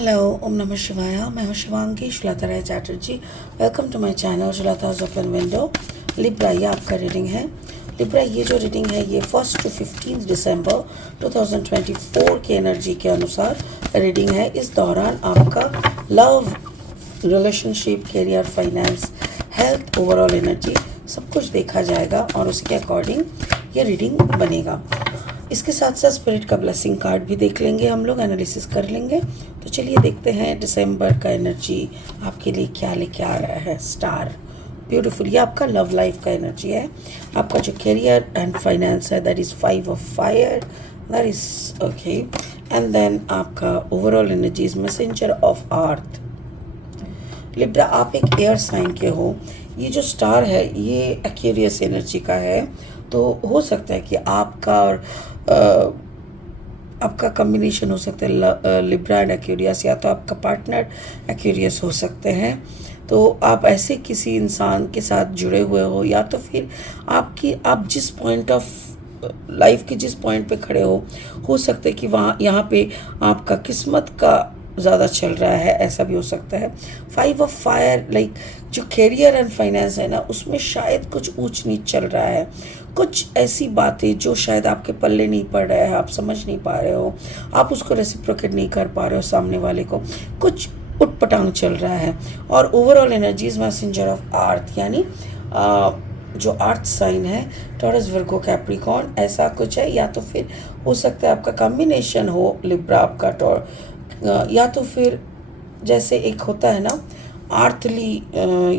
Hello, ओम नमः शिवाय। मैं हूँ Shivangi Shweta Rai Chatterjee. Welcome to my channel Shweta's open window. Libra, ये आपका रीडिंग है। लिब्रा, ये जो रीडिंग है ये 1 to 15 दिसंबर 2024 के एनर्जी के अनुसार रीडिंग है। इस दौरान आपका love, relationship, career, finance, health, overall energy सब कुछ देखा जाएगा और उसके अकॉर्डिंग ये रीडिंग बनेगा। इसके साथ साथ स्पिरिट का ब्लेसिंग कार्ड भी देख लेंगे, हम लोग एनालिसिस कर लेंगे। तो चलिए देखते हैं दिसंबर का एनर्जी आपके लिए क्या लेके आ रहा है। Star, beautiful. ये आपका लव लाइफ का एनर्जी है। आपका जो करियर एंड फाइनेंस है that is 5 of fire, that is okay. And then आपका overall energy is messenger of earth. Libra, आप एक एयर साइन के हो। ये जो स्टार है ये एक्वेरियस एनर्जी का है। तो हो सकता है कि आपका और आपका कम्बिनेशन हो सकता है लिब्रा एंड एक्वेरियस, या तो आपका पार्टनर एक्वेरियस हो सकते हैं। तो आप ऐसे किसी इंसान के साथ जुड़े हुए हो, या तो फिर आप जिस पॉइंट ऑफ लाइफ के जिस पॉइंट पे खड़े हो सकता है कि वहाँ यहाँ पे आपका किस्मत का ज़्यादा चल रहा है, ऐसा भी हो सकता है। 5 of fire, लाइक जो कैरियर एंड फाइनेंस है ना, उसमें शायद कुछ ऊंच नीच चल रहा है। कुछ ऐसी बातें जो शायद आपके पल्ले नहीं पड़ रहा है, आप समझ नहीं पा रहे हो, आप उसको रेसिप्रोकेट नहीं कर पा रहे हो सामने वाले को, कुछ उटपटांग चल रहा है। और ओवरऑल एनर्जीज मैसेंजर ऑफ अर्थ, यानी जो अर्थ साइन है, टॉरस, वर्गो, कैप्रिकॉर्न, ऐसा कुछ है। या तो फिर हो सकता है आपका कॉम्बिनेशन हो लिब्रा आपका या तो फिर जैसे एक होता है ना आर्थली,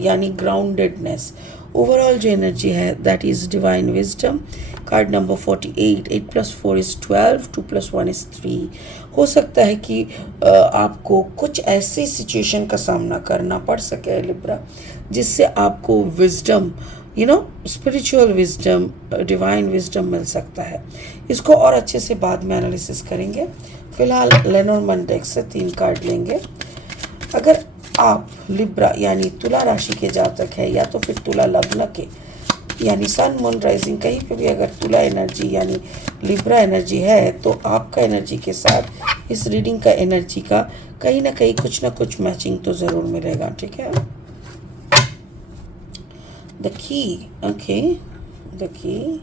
यानी ग्राउंडेडनेस। ओवरऑल जो एनर्जी है that is divine wisdom. Card number 48, 8 + 4 = 12, 2 + 1 = 3। हो सकता है कि आपको कुछ ऐसी सिचुएशन का सामना करना पड़ सके लिब्रा, जिससे आपको wisdom, spiritual wisdom, divine wisdom मिल सकता है। इसको और अच्छे से बाद में एनालिसिस करेंगे। फिलहाल लेनोर्मन डेक से 3 कार्ड लेंगे। अगर आप लिब्रा यानी तुला राशि के जातक है, या तो फिर तुला लग्न के, यानी सन मून राइजिंग, कहीं पे भी अगर तुला एनर्जी यानी लिब्रा एनर्जी है, तो आपका एनर्जी के साथ इस रीडिंग का एनर्जी का कहीं ना कहीं कुछ ना कुछ मैचिंग तो ज़रूर मिलेगा। ठीक है। The key, okay, the key,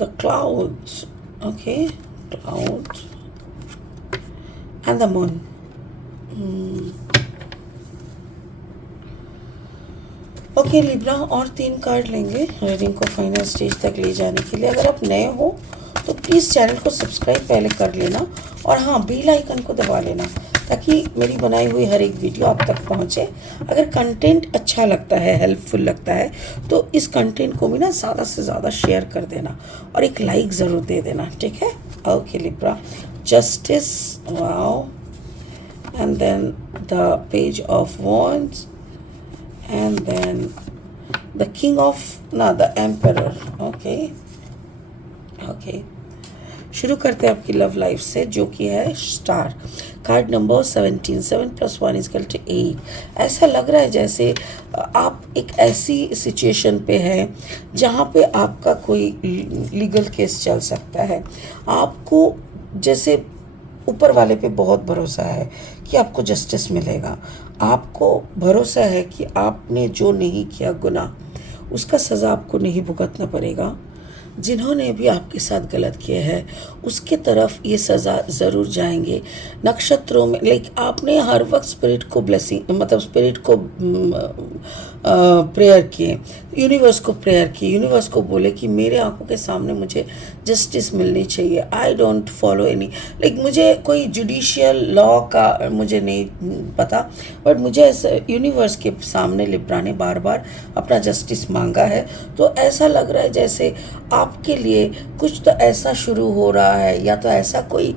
the clouds, okay, clouds, and the moon. Okay Libra, और 3 कार्ड लेंगे रीडिंग को फाइनल स्टेज तक ले जाने के लिए। अगर आप नए हो तो प्लीज़ चैनल को सब्सक्राइब पहले कर लेना, और हाँ, बेल आइकन को दबा लेना, ताकि मेरी बनाई हुई हर एक वीडियो आप तक पहुँचे। अगर कंटेंट अच्छा लगता है, हेल्पफुल लगता है, तो इस कंटेंट को भी ना ज़्यादा से ज़्यादा शेयर कर देना और एक लाइक ज़रूर दे देना। ठीक है। Okay Libra, justice, wow, and then the page of wands, and then the king of the emperor. Okay okay, शुरू करते हैं आपकी लव लाइफ से, जो कि है स्टार। Card number 17, 7 + 1 = 8। ऐसा लग रहा है जैसे आप एक ऐसी सिचुएशन पे हैं जहाँ पे आपका कोई लीगल केस चल सकता है। आपको जैसे ऊपर वाले पे बहुत भरोसा है कि आपको जस्टिस मिलेगा। आपको भरोसा है कि आपने जो नहीं किया गुनाह, उसका सज़ा आपको नहीं भुगतना पड़ेगा। जिन्होंने भी आपके साथ गलत किया है उसके तरफ ये सज़ा ज़रूर जाएंगे। नक्षत्रों में, लाइक आपने हर वक्त स्पिरिट को ब्लेसिंग, मतलब स्पिरिट को प्रेयर किए, यूनिवर्स को प्रेयर की, यूनिवर्स को बोले कि मेरे आंखों के सामने मुझे जस्टिस मिलनी चाहिए। I don't follow any, like मुझे कोई जुडिशियल लॉ का मुझे नहीं पता, बट मुझे ऐसा यूनिवर्स के सामने लिब्रा ने बार बार अपना जस्टिस मांगा है। तो ऐसा लग रहा है जैसे आपके लिए कुछ तो ऐसा शुरू हो रहा है, या तो ऐसा कोई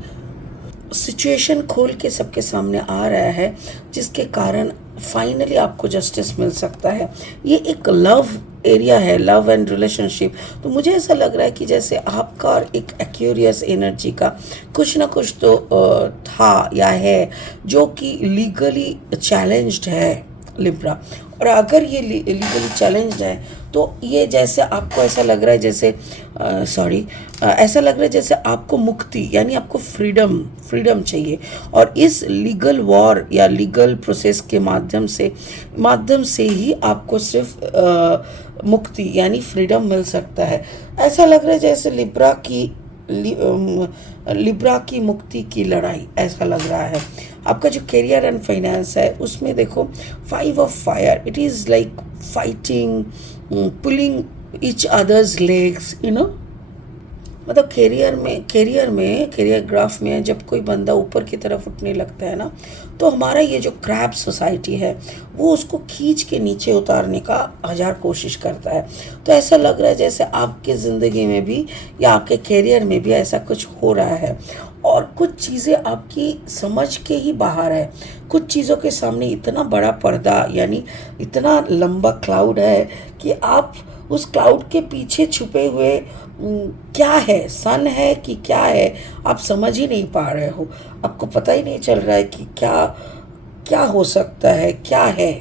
सिचुएशन खोल के सबके सामने आ रहा है जिसके कारण फाइनली आपको जस्टिस मिल सकता है। ये एक लव एरिया है, लव एंड रिलेशनशिप। तो मुझे ऐसा लग रहा है कि जैसे आपका और एक एक्वेरियस एनर्जी का कुछ ना कुछ तो था या है, जो कि लीगली चैलेंज्ड है। लिब्रा। और अगर ये लीगली चैलेंज्ड है तो ये जैसे आपको ऐसा लग रहा है जैसे ऐसा लग रहा है जैसे आपको मुक्ति यानी आपको फ्रीडम चाहिए। और इस लीगल वॉर या लीगल प्रोसेस के माध्यम से ही आपको सिर्फ मुक्ति यानी फ्रीडम मिल सकता है। ऐसा लग रहा है जैसे लिब्रा की मुक्ति की लड़ाई ऐसा लग रहा है। आपका जो करियर एंड फाइनेंस है उसमें देखो 5 of fire, it is like fighting, pulling each others legs, मतलब करियर ग्राफ में जब कोई बंदा ऊपर की तरफ उठने लगता है ना, तो हमारा ये जो क्रैप सोसाइटी है वो उसको खींच के नीचे उतारने का 1000 कोशिश करता है। तो ऐसा लग रहा है जैसे आपके ज़िंदगी में भी या आपके करियर में भी ऐसा कुछ हो रहा है। और कुछ चीज़ें आपकी समझ के ही बाहर है। कुछ चीज़ों के सामने इतना बड़ा पर्दा यानी इतना लंबा क्लाउड है कि आप उस क्लाउड के पीछे छुपे हुए क्या है, सन है कि क्या है, आप समझ ही नहीं पा रहे हो। आपको पता ही नहीं चल रहा है कि क्या क्या हो सकता है, क्या है।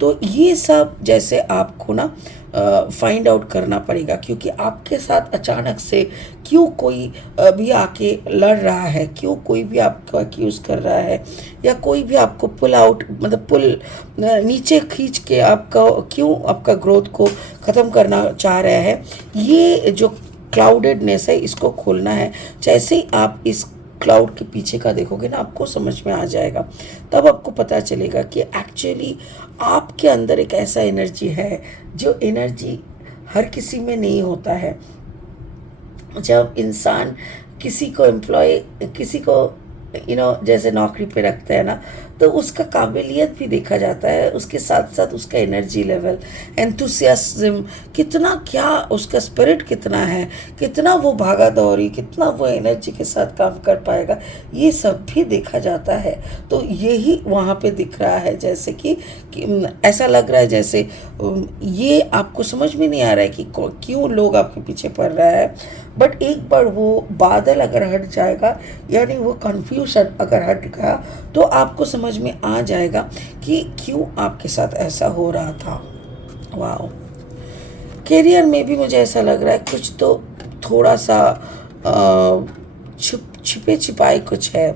तो ये सब जैसे आपको ना फाइंड आउट करना पड़ेगा, क्योंकि आपके साथ अचानक से क्यों कोई भी आके लड़ रहा है, क्यों कोई भी आपको अक्यूज़ कर रहा है, या कोई भी आपको पुल नीचे खींच के आपका ग्रोथ को ख़त्म करना चाह रहा है। ये जो क्लाउडेडनेस है इसको खोलना है। जैसे ही आप इस क्लाउड के पीछे का देखोगे ना, आपको समझ में आ जाएगा। तब आपको पता चलेगा कि एक्चुअली आपके अंदर एक ऐसा एनर्जी है जो एनर्जी हर किसी में नहीं होता है। जब इंसान किसी को जैसे नौकरी पे रखता है ना, तो उसका काबिलियत भी देखा जाता है, उसके साथ साथ उसका एनर्जी लेवल, एंथुसियाज्म कितना, क्या उसका स्पिरिट कितना है, कितना वो भागा दौड़ी, कितना वो एनर्जी के साथ काम कर पाएगा, ये सब भी देखा जाता है। तो यही वहाँ पे दिख रहा है जैसे कि ऐसा लग रहा है जैसे ये आपको समझ में नहीं आ रहा है कि क्यों लोग आपके पीछे पड़ रहा है। बट एक बार वो बादल अगर हट जाएगा यानी वो कन्फ्यूजन अगर हट गया, तो आपको समझ में आ जाएगा कि क्यों आपके साथ ऐसा हो रहा था। वाह। करियर में भी मुझे ऐसा लग रहा है कुछ तो थोड़ा सा छिपे छिपाए कुछ है।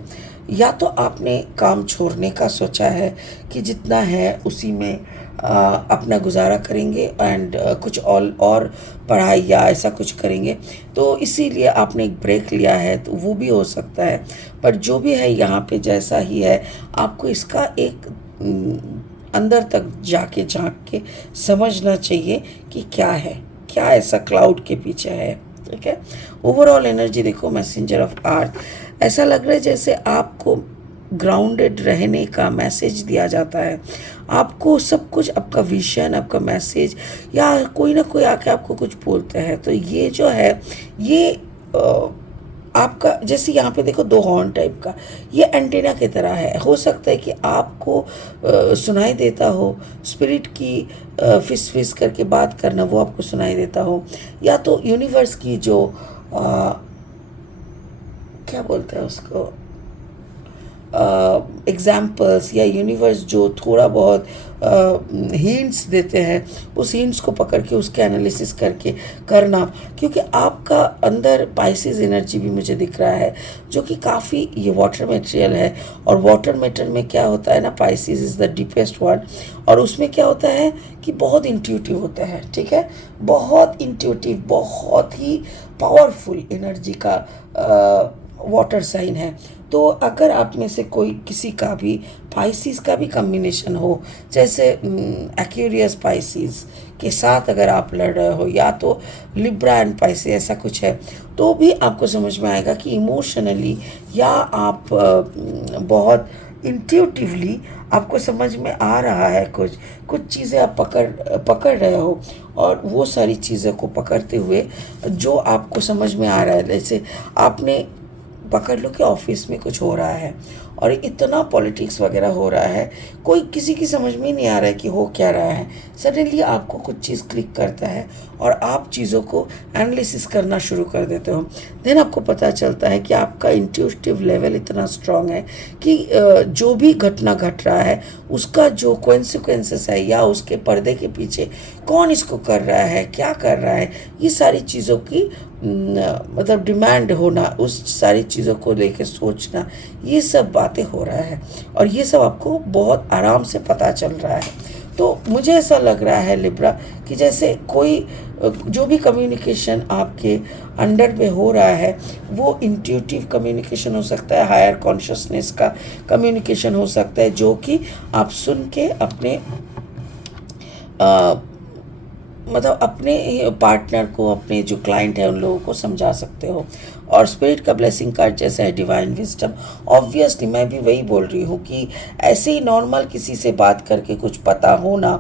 या तो आपने काम छोड़ने का सोचा है कि जितना है उसी में अपना गुजारा करेंगे एंड कुछ और पढ़ाई या ऐसा कुछ करेंगे, तो इसीलिए आपने एक ब्रेक लिया है, तो वो भी हो सकता है। पर जो भी है यहाँ पे जैसा ही है, आपको इसका एक अंदर तक जाके झांक के समझना चाहिए कि क्या है, क्या ऐसा क्लाउड के पीछे है। ठीक है। ओवरऑल एनर्जी देखो, मैसेंजर ऑफ अर्थ, ऐसा लग रहा है जैसे आपको ग्राउंडेड रहने का मैसेज दिया जाता है। आपको सब कुछ, आपका विजन, आपका मैसेज, या कोई ना कोई आके आपको कुछ बोलते हैं। तो ये जो है ये आपका, जैसे यहाँ पे देखो 2 हॉर्न टाइप का, ये एंटेना की तरह है। हो सकता है कि आपको सुनाई देता हो, स्पिरिट की फिस फिस करके बात करना वो आपको सुनाई देता हो, या तो यूनिवर्स की जो क्या बोलते हैं उसको, एग्जाम्पल्स, या यूनिवर्स जो थोड़ा बहुत हिंट्स देते हैं, उस हिंट्स को पकड़ के उसके एनालिसिस करके करना। क्योंकि आपका अंदर पाइसिस एनर्जी भी मुझे दिख रहा है, जो कि काफ़ी, ये वाटर मटेरियल है, और वाटर मैटर में क्या होता है ना, Pisces is the deepest one, और उसमें क्या होता है कि बहुत इंट्यूटिव होता है। ठीक है, बहुत इंट्यूटिव, बहुत ही पावरफुल एनर्जी का वाटर साइन है। तो अगर आप में से कोई किसी का भी पाइसिस का भी कम्बिनेशन हो, जैसे एक्वेरियस पाइसिस के साथ अगर आप लड़ रहे हो, या तो लिब्रा एंड पाइसिस ऐसा कुछ है, तो भी आपको समझ में आएगा कि इमोशनली या आप बहुत इंट्यूटिवली आपको समझ में आ रहा है, कुछ चीज़ें आप पकड़ रहे हो, और वो सारी चीज़ों को पकड़ते हुए जो आपको समझ में आ रहा है, जैसे आपने पकड़ लो कि ऑफिस में कुछ हो रहा है और इतना पॉलिटिक्स वगैरह हो रहा है, कोई किसी की समझ में नहीं आ रहा है कि हो क्या रहा है। सडनली आपको कुछ चीज़ क्लिक करता है और आप चीज़ों को एनालिसिस करना शुरू कर देते हो। देन आपको पता चलता है कि आपका इंट्यूटिव लेवल इतना स्ट्रांग है कि जो भी घटना घट रहा है उसका जो कॉन्सिक्वेंसेस है या उसके पर्दे के पीछे कौन इसको कर रहा है, क्या कर रहा है, ये सारी चीज़ों की मतलब डिमांड होना, उस सारी चीज़ों को लेकर सोचना, ये सब बातें हो रहा है और ये सब आपको बहुत आराम से पता चल रहा है। तो मुझे ऐसा लग रहा है लिब्रा कि जैसे कोई जो भी कम्युनिकेशन आपके अंडर में हो रहा है वो इंट्यूटिव कम्युनिकेशन हो सकता है, हायर कॉन्शियसनेस का कम्युनिकेशन हो सकता है, जो कि आप सुन के अपने मतलब अपने पार्टनर को, अपने जो क्लाइंट है उन लोगों को समझा सकते हो। और स्पिरिट का ब्लेसिंग कार्ड जैसा है डिवाइन विजडम, ऑब्वियसली मैं भी वही बोल रही हूँ कि ऐसे ही नॉर्मल किसी से बात करके कुछ पता होना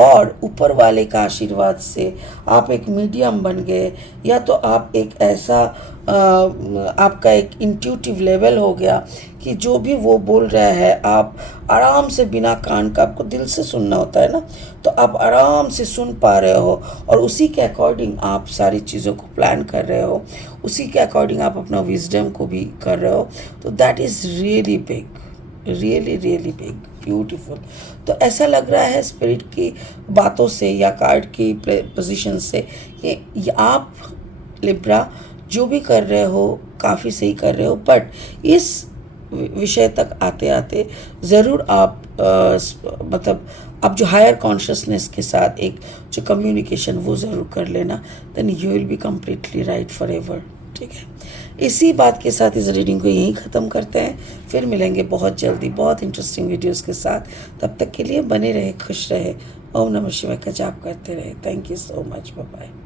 और ऊपर वाले का आशीर्वाद से आप एक मीडियम बन गए, या तो आप एक ऐसा आपका एक इंट्यूटिव लेवल हो गया कि जो भी वो बोल रहा है आप आराम से, बिना कान का, आपको दिल से सुनना होता है ना, तो आप आराम से सुन पा रहे हो और उसी के अकॉर्डिंग आप सारी चीज़ों को प्लान कर रहे हो, उसी के अकॉर्डिंग आप अपना विजडम को भी कर रहे हो। तो that is really big, really really big, beautiful. तो ऐसा लग रहा है स्पिरिट की बातों से या कार्ड की पोजीशन से कि आप लिब्रा जो भी कर रहे हो काफ़ी सही कर रहे हो, बट इस विषय तक आते आते ज़रूर आप मतलब आप जो हायर कॉन्शियसनेस के साथ एक जो कम्युनिकेशन वो ज़रूर कर लेना, then you will be completely right for ever. ठीक है, इसी बात के साथ इस रीडिंग को यहीं ख़त्म करते हैं, फिर मिलेंगे बहुत जल्दी बहुत इंटरेस्टिंग वीडियोस के साथ। तब तक के लिए बने रहे, खुश रहे, ओम नमः शिवाय का जाप करते रहे। Thank you so much, bye bye.